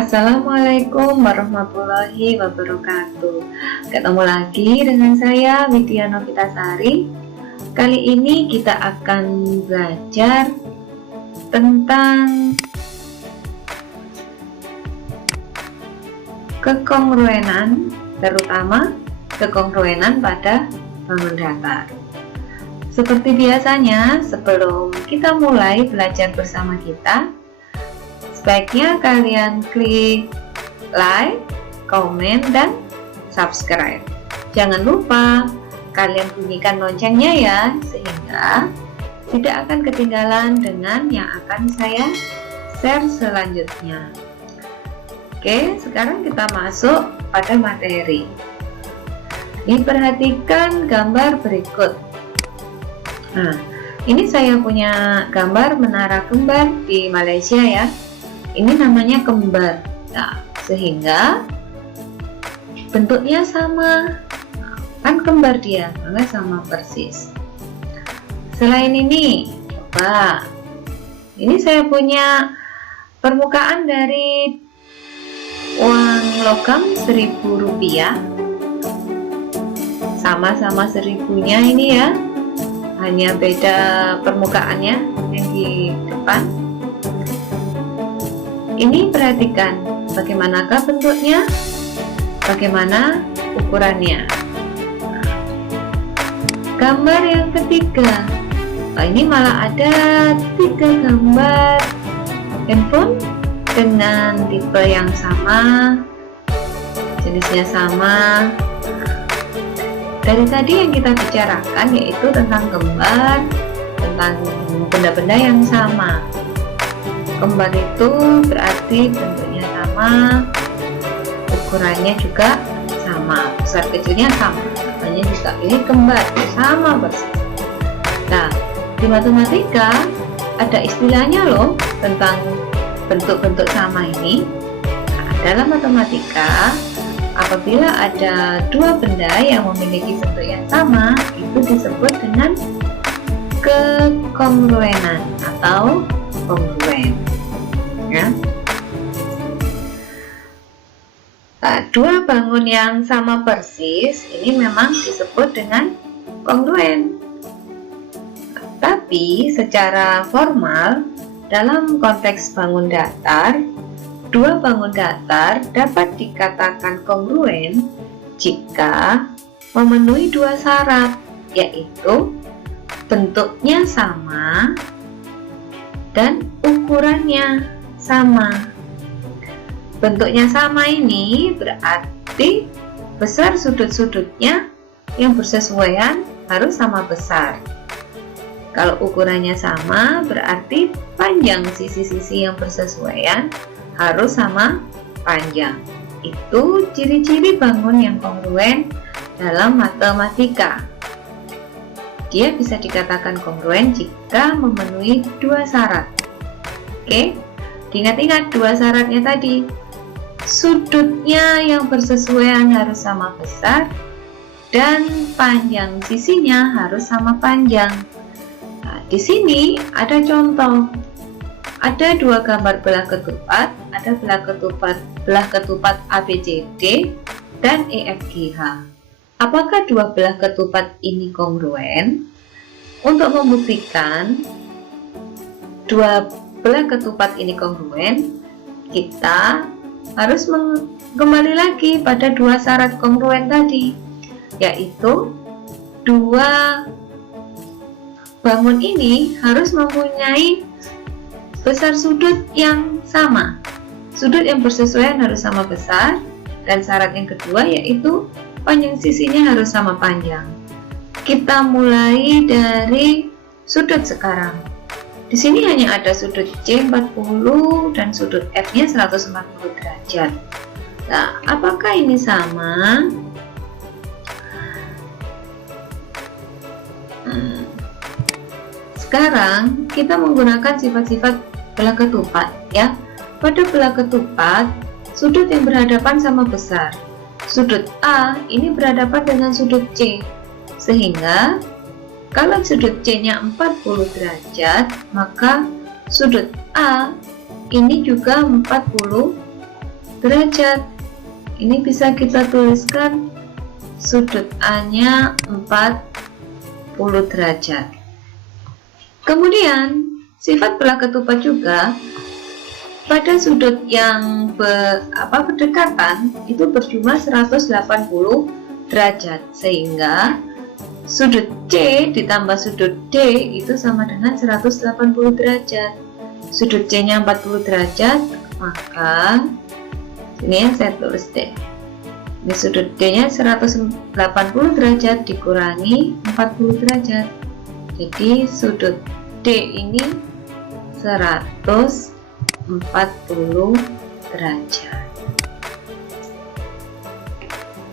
Assalamualaikum warahmatullahi wabarakatuh. Ketemu lagi dengan saya Widya Novitasari. Kali ini kita akan belajar tentang kekongruenan, terutama kekongruenan pada bangun datar. Seperti biasanya, sebelum kita mulai belajar bersama kita, sebaiknya kalian klik like, komen, dan subscribe. Jangan lupa kalian bunyikan loncengnya ya, sehingga tidak akan ketinggalan dengan yang akan saya share selanjutnya. Oke, sekarang kita masuk pada materi. Ini perhatikan gambar berikut. Nah, ini saya punya gambar menara kembar di Malaysia ya. Ini namanya kembar. Nah, sehingga bentuknya sama. Nah, kan kembar dia, maka sama persis. Selain ini, coba. Ini saya punya permukaan dari uang logam Rp1.000. Sama-sama 1000-nya ini ya. Hanya beda permukaannya yang di depan. Ini perhatikan bagaimanakah bentuknya, bagaimana ukurannya. Gambar yang ketiga, ini malah ada 3 gambar handphone dengan tipe yang sama, jenisnya sama. Dari tadi yang kita bicarakan yaitu tentang gambar, tentang benda-benda yang sama. Kembar itu berarti bentuknya sama, ukurannya juga sama, besar kecilnya sama. Namanya juga ini kembar, sama persis. Nah, di matematika ada istilahnya loh tentang bentuk-bentuk sama ini. Nah, dalam matematika, apabila ada 2 benda yang memiliki bentuk yang sama, itu disebut dengan kekongruenan atau kongruen. Ya. Nah, 2 bangun yang sama persis ini memang disebut dengan kongruen. Nah, tapi secara formal dalam konteks bangun datar, 2 bangun datar dapat dikatakan kongruen jika memenuhi 2 syarat, yaitu bentuknya sama dan ukurannya sama. Bentuknya sama ini berarti besar sudut-sudutnya yang bersesuaian harus sama besar. Kalau ukurannya sama berarti panjang sisi-sisi yang bersesuaian harus sama panjang. Itu ciri-ciri bangun yang kongruen dalam matematika. Dia bisa dikatakan kongruen jika memenuhi 2 syarat. Oke, diingat-ingat 2 syaratnya tadi. Sudutnya yang bersesuaian harus sama besar dan panjang sisinya harus sama panjang. Nah, di sini ada contoh. Ada 2 gambar belah ketupat, ada belah ketupat ABCD dan EFGH. Apakah 2 belah ketupat ini kongruen? Untuk membuktikan 2 belah ketupat ini kongruen, kita harus kembali lagi pada 2 syarat kongruen tadi, yaitu 2 bangun ini harus mempunyai besar sudut yang sama. Sudut yang bersesuaian harus sama besar, dan syarat yang kedua yaitu panjang sisinya harus sama panjang. Kita mulai dari sudut sekarang. Di sini hanya ada sudut C 40 dan sudut F-nya 140 derajat. Nah, apakah ini sama? Sekarang kita menggunakan sifat-sifat belah ketupat ya. Pada belah ketupat, sudut yang berhadapan sama besar. Sudut A ini berhadapan dengan sudut C, sehingga kalau sudut C-nya 40 derajat, maka sudut A ini juga 40 derajat. Ini bisa kita tuliskan sudut A-nya 40 derajat. Kemudian sifat belah ketupat juga pada sudut yang berdekatan itu berjumlah 180 derajat, sehingga sudut C ditambah sudut D itu sama dengan 180 derajat. Sudut C nya 40 derajat, maka ini ya saya tulis D. Ini sudut D nya 180 derajat dikurangi 40 derajat. Jadi sudut D ini 140 derajat.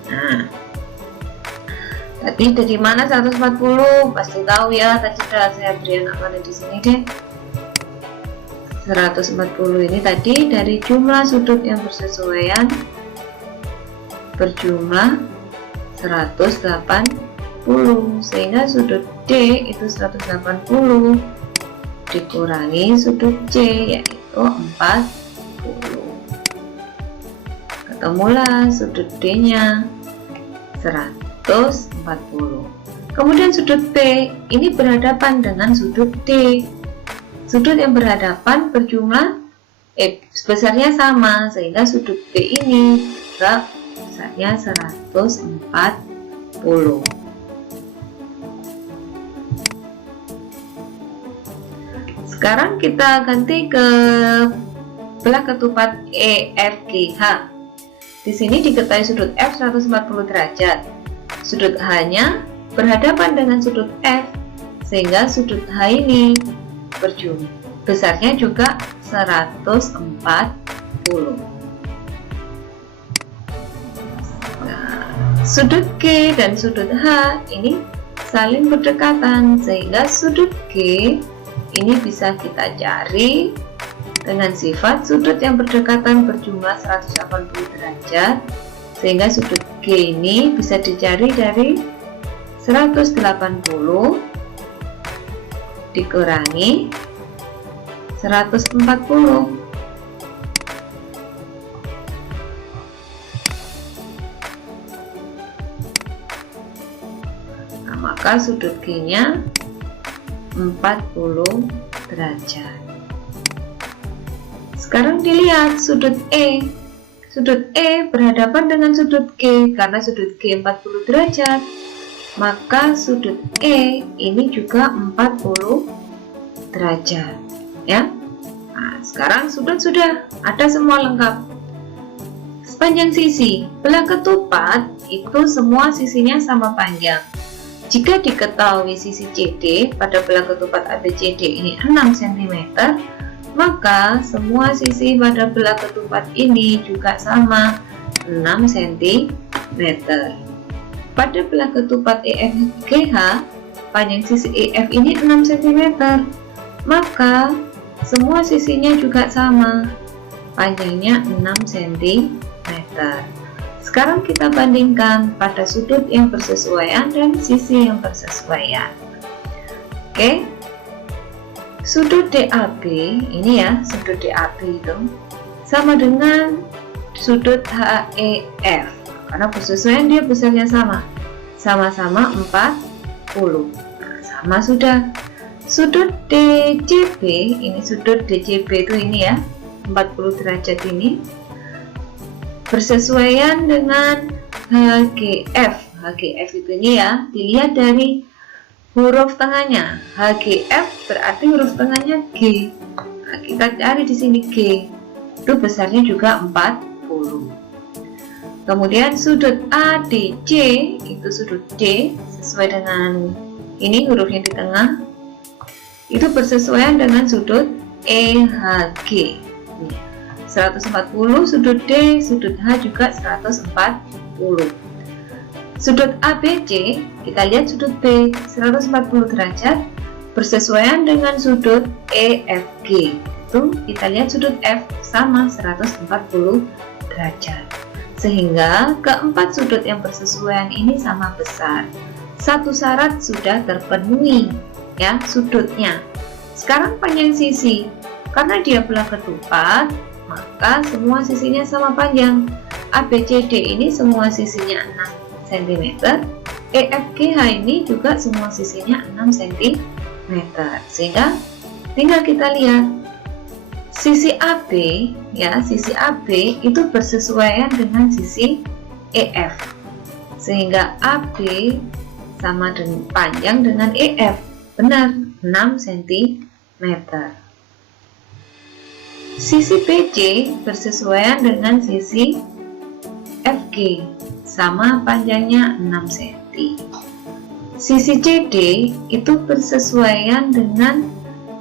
Nah, tadi dari mana 140? Pasti tahu ya, tadi sudah saya beri anak di sini deh. 140 ini tadi dari jumlah sudut yang bersesuaian berjumlah 180, sehingga sudut D itu 180 dikurangi sudut C yaitu 40. Ketemulah sudut D nya 140. Kemudian sudut B ini berhadapan dengan sudut D. Sudut yang berhadapan berjumlah besarnya sama, sehingga sudut B ini juga besarnya 140. Sekarang kita ganti ke belah ketupat EFGH. Di sini diketahui sudut F 140 derajat. Sudut H-nya berhadapan dengan sudut F, sehingga sudut H ini berjumlah besarnya juga 140. Nah, sudut G dan sudut H ini saling berdekatan, sehingga sudut G ini bisa kita cari dengan sifat sudut yang berdekatan berjumlah 180 derajat, sehingga sudut G ini bisa dicari dari 180 dikurangi 140. Nah, maka sudut G nya 40 derajat. Sekarang dilihat sudut E. Sudut E berhadapan dengan sudut G, karena sudut G 40 derajat, maka sudut E ini juga 40 derajat ya. Nah, sekarang sudut sudah ada semua lengkap. Sepanjang sisi belah ketupat itu semua sisinya sama panjang. Jika diketahui sisi CD pada belah ketupat ABCD ini 6 cm, maka semua sisi pada belah ketupat ini juga sama 6 cm. Pada belah ketupat EFGH, panjang sisi EF ini 6 cm, maka semua sisinya juga sama, panjangnya 6 cm. Sekarang kita bandingkan pada sudut yang bersesuaian dan sisi yang bersesuaian. Oke, sudut DAB ini ya, sudut DAB itu sama dengan sudut HEF, karena bersesuaian dia besarnya sama, sama-sama 40. Nah, sama sudah. Sudut DCB, ini sudut DCB itu ini ya, 40 derajat ini bersesuaian dengan HGF. HGF itu ini ya, dilihat dari huruf tengahnya. HGF berarti huruf tengahnya G. Nah, kita cari di sini G. Itu besarnya juga 40. Kemudian sudut ADC itu sudut D sesuai dengan ini hurufnya di tengah. Itu bersesuaian dengan sudut EHG. 140 sudut D, sudut H juga 140. Sudut ABC, kita lihat sudut B 140 derajat bersesuaian dengan sudut EFG. Itu kita lihat sudut F sama 140 derajat. Sehingga keempat sudut yang bersesuaian ini sama besar. Satu syarat sudah terpenuhi ya, sudutnya. Sekarang panjang sisi, karena dia belah ketupat, maka semua sisinya sama panjang. ABCD ini semua sisinya 6 cm, EFGH ini juga semua sisinya 6 cm, sehingga tinggal kita lihat sisi AB, ya, sisi AB itu bersesuaian dengan sisi EF, sehingga AB sama dengan panjang dengan EF, benar 6 cm. Sisi BC bersesuaian dengan sisi FG, sama panjangnya 6 cm. Sisi CD itu bersesuaian dengan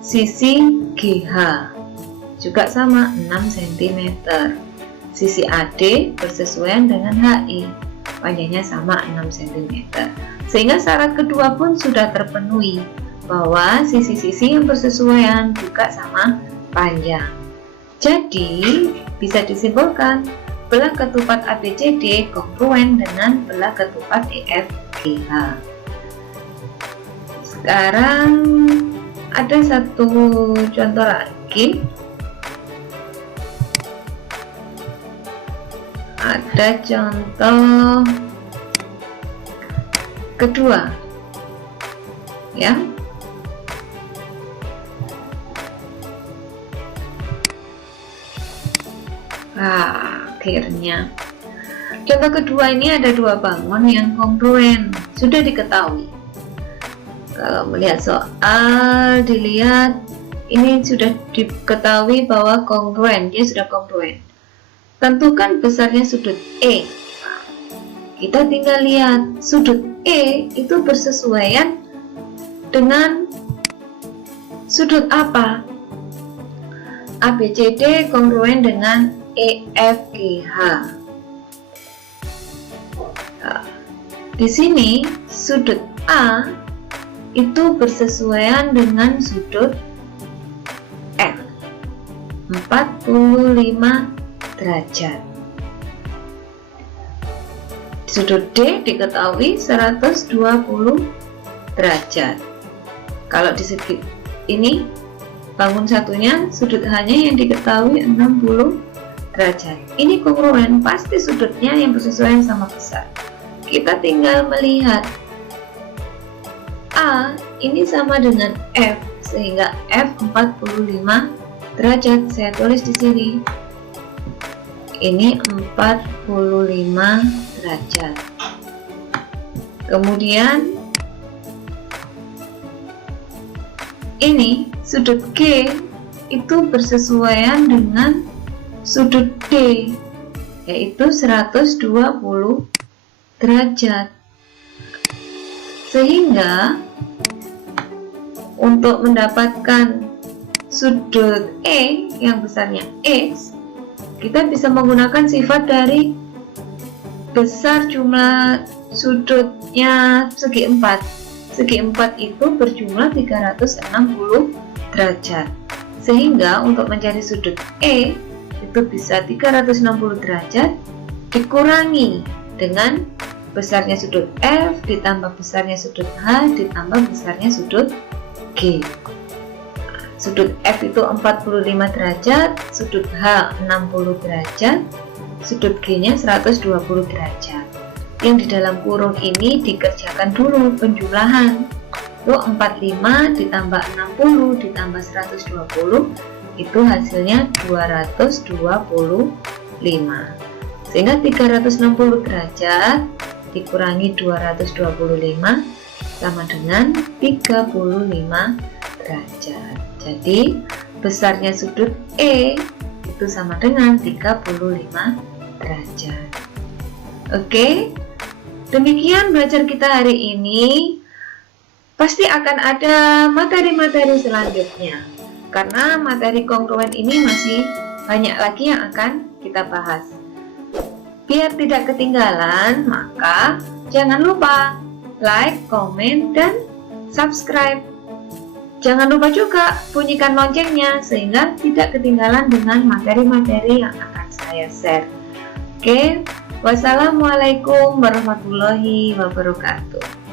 sisi GH, juga sama 6 cm. Sisi AD bersesuaian dengan HI, panjangnya sama 6 cm. Sehingga syarat kedua pun sudah terpenuhi, bahwa sisi-sisi yang bersesuaian juga sama panjang. Jadi bisa disimpulkan belah ketupat ABCD kongruen dengan belah ketupat EFGH. Sekarang ada satu contoh lagi. Ada contoh kedua, ya. Akhirnya contoh kedua ini ada dua bangun yang kongruen, sudah diketahui. Kalau melihat soal, dilihat ini sudah diketahui bahwa kongruen, dia sudah kongruen. Tentukan besarnya sudut E. Kita tinggal lihat sudut E itu bersesuaian dengan sudut apa? ABCD kongruen dengan EFGH. Nah, di sini sudut A itu bersesuaian dengan sudut F, 45 derajat. Sudut D diketahui 120 derajat. Kalau di segi ini bangun satunya, sudut H-nya yang diketahui 60 derajat. Ini kongruen, pasti sudutnya yang bersesuaian sama besar. Kita tinggal melihat A ini sama dengan F, sehingga F 45 derajat. Saya tulis di sini. Ini 45 derajat. Kemudian ini sudut G itu bersesuaian dengan sudut D, yaitu 120 derajat. Sehingga untuk mendapatkan sudut E yang besarnya X, kita bisa menggunakan sifat dari besar jumlah sudutnya segi 4. Segi 4 itu berjumlah 360 derajat. Sehingga untuk mencari sudut E itu bisa 360 derajat dikurangi dengan besarnya sudut F ditambah besarnya sudut H ditambah besarnya sudut G. Sudut F itu 45 derajat, sudut H 60 derajat, sudut G nya 120 derajat. Yang di dalam kurung ini dikerjakan dulu penjumlahan. Itu 45 ditambah 60 ditambah 120, itu hasilnya 225. Sehingga 360 derajat dikurangi 225 sama dengan 35 derajat. Jadi besarnya sudut E itu sama dengan 35 derajat. Oke, demikian belajar kita hari ini. Pasti akan ada materi-materi selanjutnya, karena materi kongruen ini masih banyak lagi yang akan kita bahas. Biar tidak ketinggalan, maka jangan lupa like, komen, dan subscribe. Jangan lupa juga bunyikan loncengnya sehingga tidak ketinggalan dengan materi-materi yang akan saya share. Oke, wassalamualaikum warahmatullahi wabarakatuh.